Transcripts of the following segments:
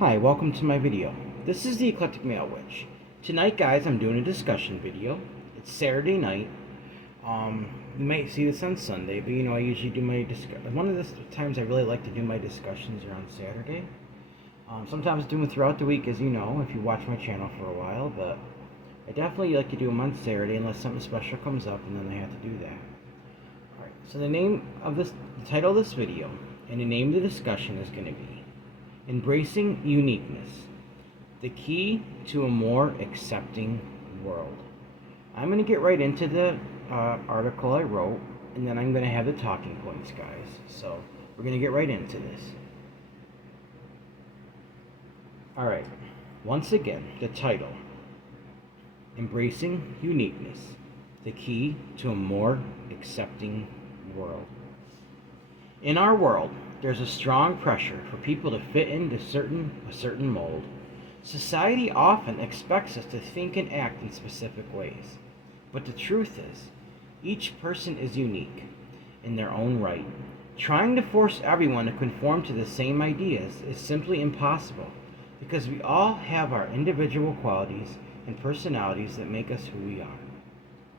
Hi, welcome to my video. This is the Eclectic Male Witch. Tonight, guys, I'm doing a discussion video. It's Saturday night. You might see this on Sunday, but I usually do my one of the times I really like to do my discussions are on Saturday. Sometimes I do them throughout the week, as you know, if you watch my channel for a while, but I definitely like to do them on Saturday unless something special comes up, and then I have to do that. Alright, so the title of this video, and the name of the discussion is going to be Embracing Uniqueness, the Key to a More Accepting World. I'm going to get right into the article I wrote, and then I'm going to have the talking points, guys. So we're going to get right into this. Alright, once again, the title, Embracing Uniqueness, the Key to a More Accepting World. In our world, there's a strong pressure for people to fit into a certain mold. Society often expects us to think and act in specific ways. But the truth is, each person is unique in their own right. Trying to force everyone to conform to the same ideas is simply impossible, because we all have our individual qualities and personalities that make us who we are.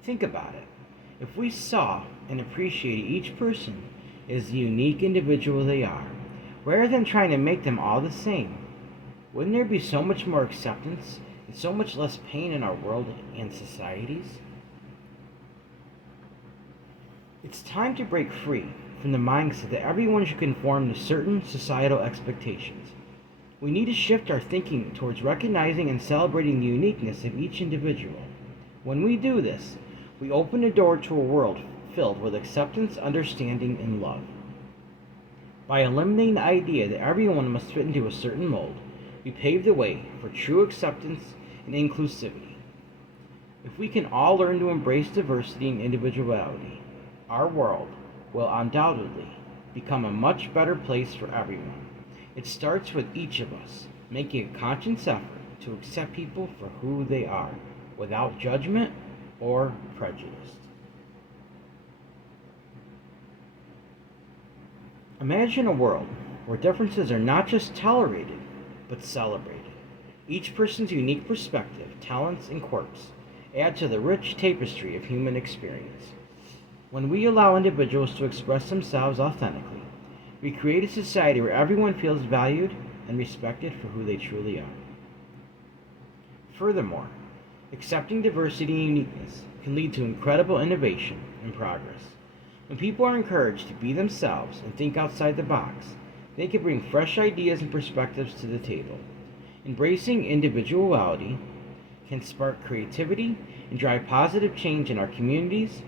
Think about it. If we saw and appreciated each person as the unique individual they are, rather than trying to make them all the same, wouldn't there be so much more acceptance and so much less pain in our world and societies? It's time to break free from the mindset that everyone should conform to certain societal expectations. We need to shift our thinking towards recognizing and celebrating the uniqueness of each individual. When we do this, we open the door to a world filled with acceptance, understanding, and love. By eliminating the idea that everyone must fit into a certain mold, we pave the way for true acceptance and inclusivity. If we can all learn to embrace diversity and individuality, our world will undoubtedly become a much better place for everyone. It starts with each of us making a conscious effort to accept people for who they are, without judgment or prejudice. Imagine a world where differences are not just tolerated, but celebrated. Each person's unique perspective, talents, and quirks add to the rich tapestry of human experience. When we allow individuals to express themselves authentically, we create a society where everyone feels valued and respected for who they truly are. Furthermore, accepting diversity and uniqueness can lead to incredible innovation and progress. When people are encouraged to be themselves and think outside the box, they can bring fresh ideas and perspectives to the table. Embracing individuality can spark creativity and drive positive change in our communities,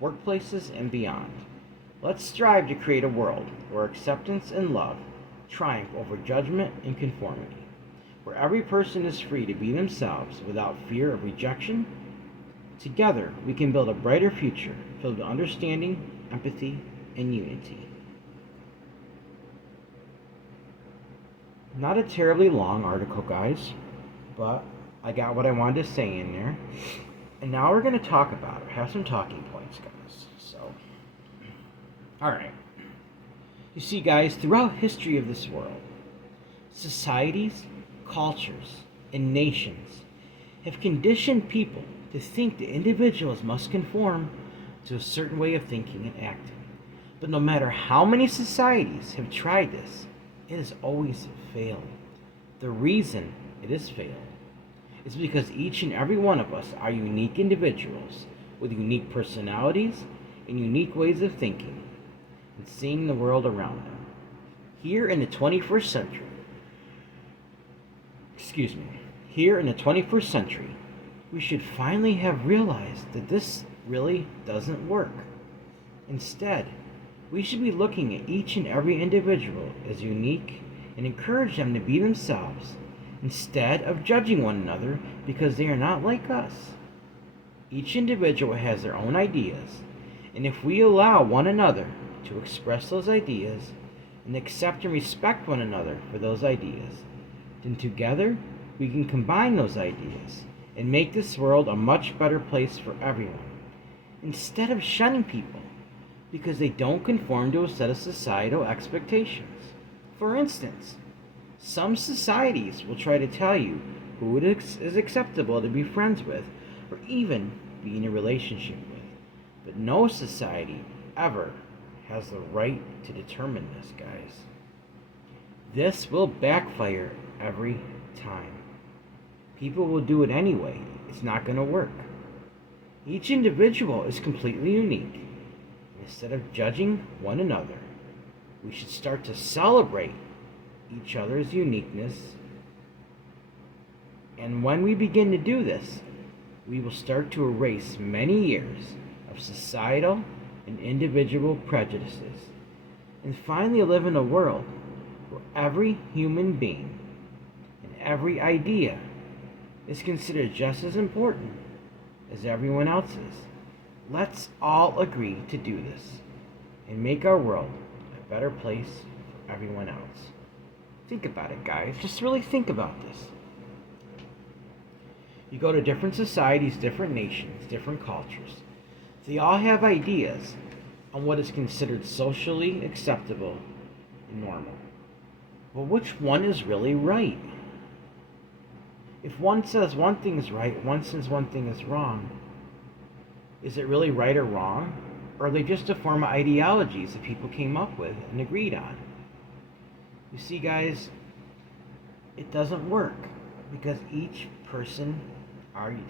workplaces, and beyond. Let's strive to create a world where acceptance and love triumph over judgment and conformity, where every person is free to be themselves without fear of rejection. Together, we can build a brighter future filled with understanding, empathy, and unity. Not a terribly long article, guys, but I got what I wanted to say in there. And now we're going to talk about it. Have some talking points, guys. Alright. You see, guys, throughout history of this world, societies, cultures, and nations have conditioned people to think that individuals must conform to a certain way of thinking and acting. But no matter how many societies have tried this, it has always failed. The reason it has failed is because each and every one of us are unique individuals with unique personalities and unique ways of thinking and seeing the world around them. Here in the 21st century, we should finally have realized that this really doesn't work. Instead, we should be looking at each and every individual as unique and encourage them to be themselves instead of judging one another because they are not like us. Each individual has their own ideas, and if we allow one another to express those ideas and accept and respect one another for those ideas, then together we can combine those ideas and make this world a much better place for everyone, instead of shunning people because they don't conform to a set of societal expectations. For instance, Some societies will try to tell you who it is acceptable to be friends with or even be in a relationship with. But no society ever has the right to determine this, guys. This will backfire every time. People will do it anyway. It's not going to work. Each individual is completely unique. Instead of judging one another, we should start to celebrate each other's uniqueness. And when we begin to do this, we will start to erase many years of societal and individual prejudices and finally live in a world where every human being and every idea is considered just as important as everyone else's. Let's all agree to do this and make our world a better place for everyone else. Think about it, guys. Just really think about this. You go to different societies, different nations, different cultures. They all have ideas on what is considered socially acceptable and normal. But which one is really right? If one says one thing is right, one says one thing is wrong, is it really right or wrong? Or are they just a form of ideologies that people came up with and agreed on? You see, guys, it doesn't work because each person,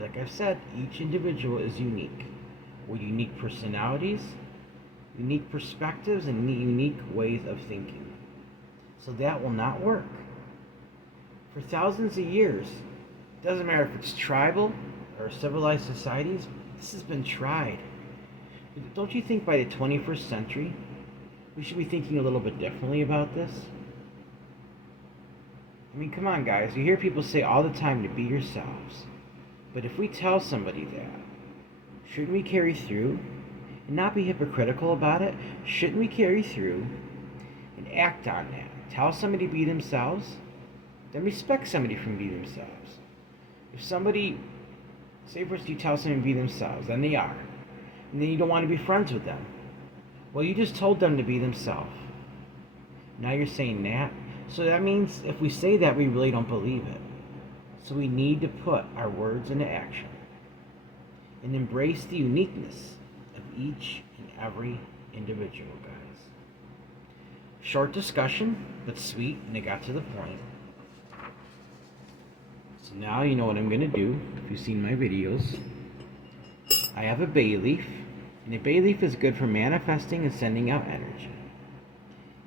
like I've said, each individual is unique with unique personalities, unique perspectives, and unique ways of thinking. So that will not work. For thousands of years, it doesn't matter if it's tribal or civilized societies, this has been tried. Don't you think by the 21st century, we should be thinking a little bit differently about this? I mean, come on, guys. You hear people say all the time to be yourselves. But if we tell somebody that, shouldn't we carry through and not be hypocritical about it? Shouldn't we carry through and act on that? Tell somebody to be themselves, then respect somebody from being themselves. If somebody, say first you tell somebody to be themselves, then they are, and then you don't want to be friends with them. Well, you just told them to be themselves. Now you're saying that. So that means if we say that, we really don't believe it. So we need to put our words into action and embrace the uniqueness of each and every individual, guys. Short discussion, but sweet, and it got to the point. So now you know what I'm going to do. If you've seen my videos, I have a bay leaf, and a bay leaf is good for manifesting and sending out energy.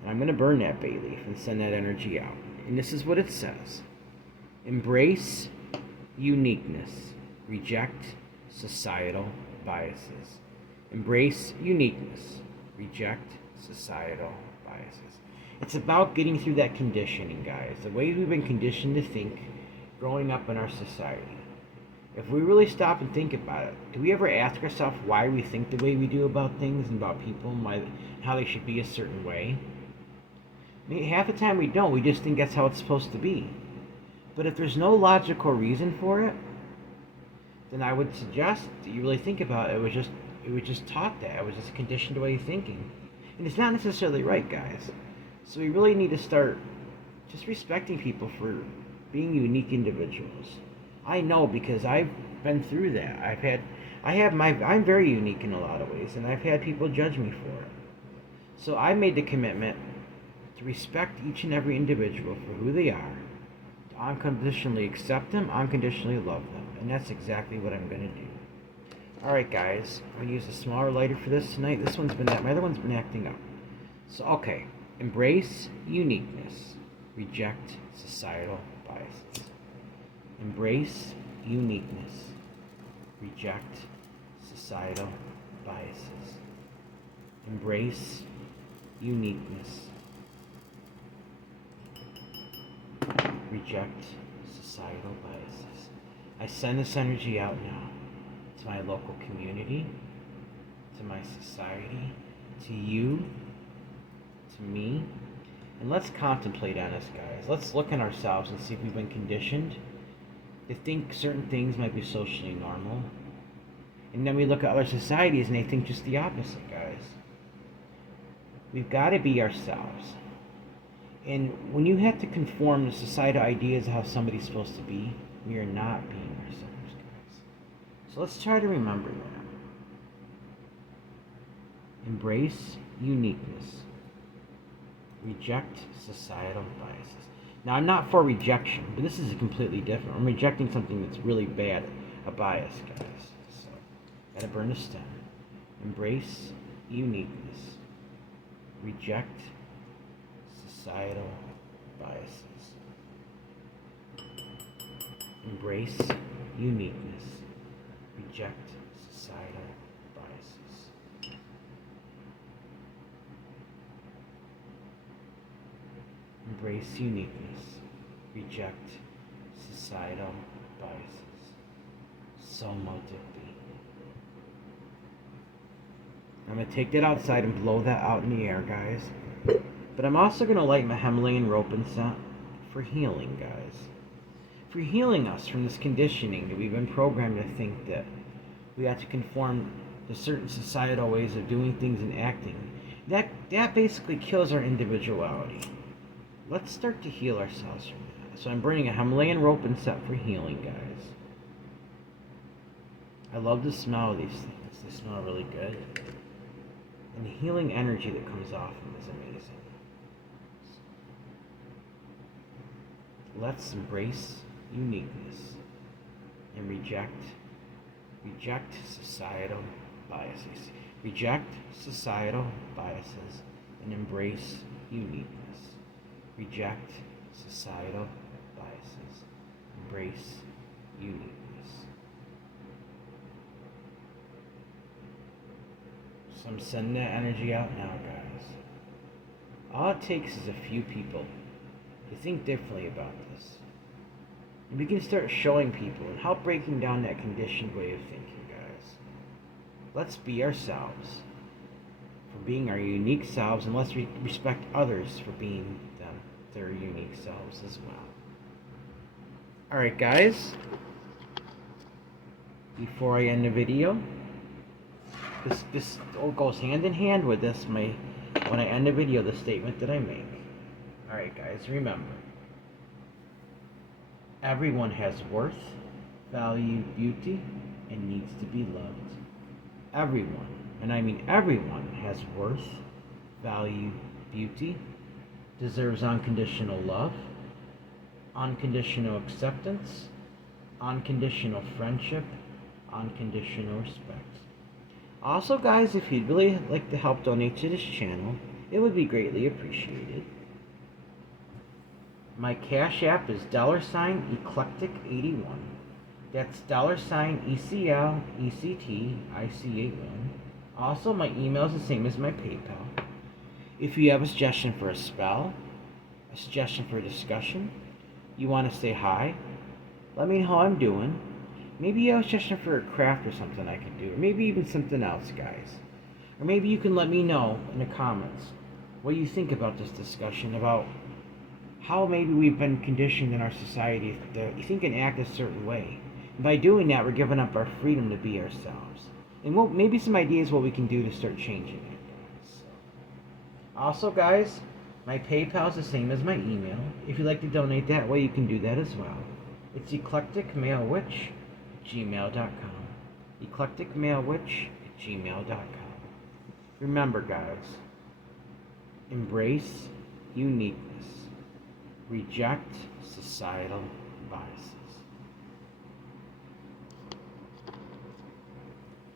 And I'm going to burn that bay leaf and send that energy out. And this is what it says. Embrace uniqueness. Reject societal biases. Embrace uniqueness. Reject societal biases. It's about getting through that conditioning, guys. The ways we've been conditioned to think growing up in our society. If we really stop and think about it, do we ever ask ourselves why we think the way we do about things and about people and how they should be a certain way? I mean, half the time we don't. We just think that's how it's supposed to be. But if there's no logical reason for it, then I would suggest that you really think about it. It was just taught that. It was just a conditioned way of thinking. And it's not necessarily right, guys. So we really need to start just respecting people for being unique individuals. I know because I've been through that. I'm very unique in a lot of ways, and I've had people judge me for it. So I made the commitment to respect each and every individual for who they are, to unconditionally accept them, unconditionally love them, and that's exactly what I'm going to do. Alright guys, I'm going to use a smaller lighter for this tonight. My other one's been acting up. So okay, embrace uniqueness, reject societal biases. Embrace uniqueness, reject societal biases. Embrace uniqueness, reject societal biases. I send this energy out now to my local community, to my society, to you, to me. And let's contemplate on this, guys. Let's look in ourselves and see if we've been conditioned to think certain things might be socially normal. And then we look at other societies and they think just the opposite, guys. We've got to be ourselves. And when you have to conform to societal ideas of how somebody's supposed to be, we are not being ourselves, guys. So let's try to remember that. Embrace uniqueness. Reject societal biases. Now, I'm not for rejection, but this is completely different. I'm rejecting something that's really bad, a bias, guys. So, gotta burn the stem. Embrace uniqueness. Reject societal biases. Embrace uniqueness. Reject societal biases. Embrace uniqueness. Reject societal biases. So mote it be. I'm going to take that outside and blow that out in the air, guys. But I'm also going to light my Himalayan rope incense for healing, guys. For healing us from this conditioning that we've been programmed to think that we have to conform to certain societal ways of doing things and acting. That basically kills our individuality. Let's start to heal ourselves from that. So I'm burning a Himalayan rope incense for healing, guys. I love the smell of these things. They smell really good. And the healing energy that comes off them is amazing. Let's embrace uniqueness and reject societal biases. Reject societal biases and embrace uniqueness. Reject societal biases. Embrace uniqueness. So I'm sending that energy out now, guys. All it takes is a few people to think differently about this. And we can start showing people and help breaking down that conditioned way of thinking, guys. Let's be ourselves for being our unique selves, and let's respect others for being them, their unique selves as well. Alright, guys. Before I end the video, this goes hand in hand with this, when I end the video, the statement that I make. Alright, guys, remember. Everyone has worth, value, beauty, and needs to be loved. Everyone, and I mean everyone, has worth, value, beauty, deserves unconditional love, unconditional acceptance, unconditional friendship, unconditional respect. Also, guys, if you'd really like to help donate to this channel, it would be greatly appreciated. My Cash App is $Eclectic81. That's $ECLECTIC81. Also, my email is the same as my PayPal. If you have a suggestion for a spell, a suggestion for a discussion, you want to say hi, let me know how I'm doing. Maybe you have a suggestion for a craft or something I can do, or maybe even something else, guys. Or maybe you can let me know in the comments what you think about this discussion, about how maybe we've been conditioned in our society to think and act a certain way. And by doing that, we're giving up our freedom to be ourselves. And maybe some ideas what we can do to start changing it. Also, guys, my PayPal is the same as my email. If you'd like to donate that way, you can do that as well. It's eclecticmalewitch@gmail.com. eclecticmalewitch@gmail.com. Remember, guys, embrace uniqueness. Reject societal biases.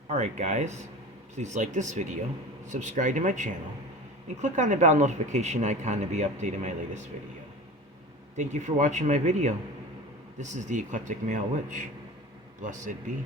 Alright, guys, please like this video, subscribe to my channel, and click on the bell notification icon to be updated on my latest video. Thank you for watching my video. This is the Eclectic Male Witch. Blessed be.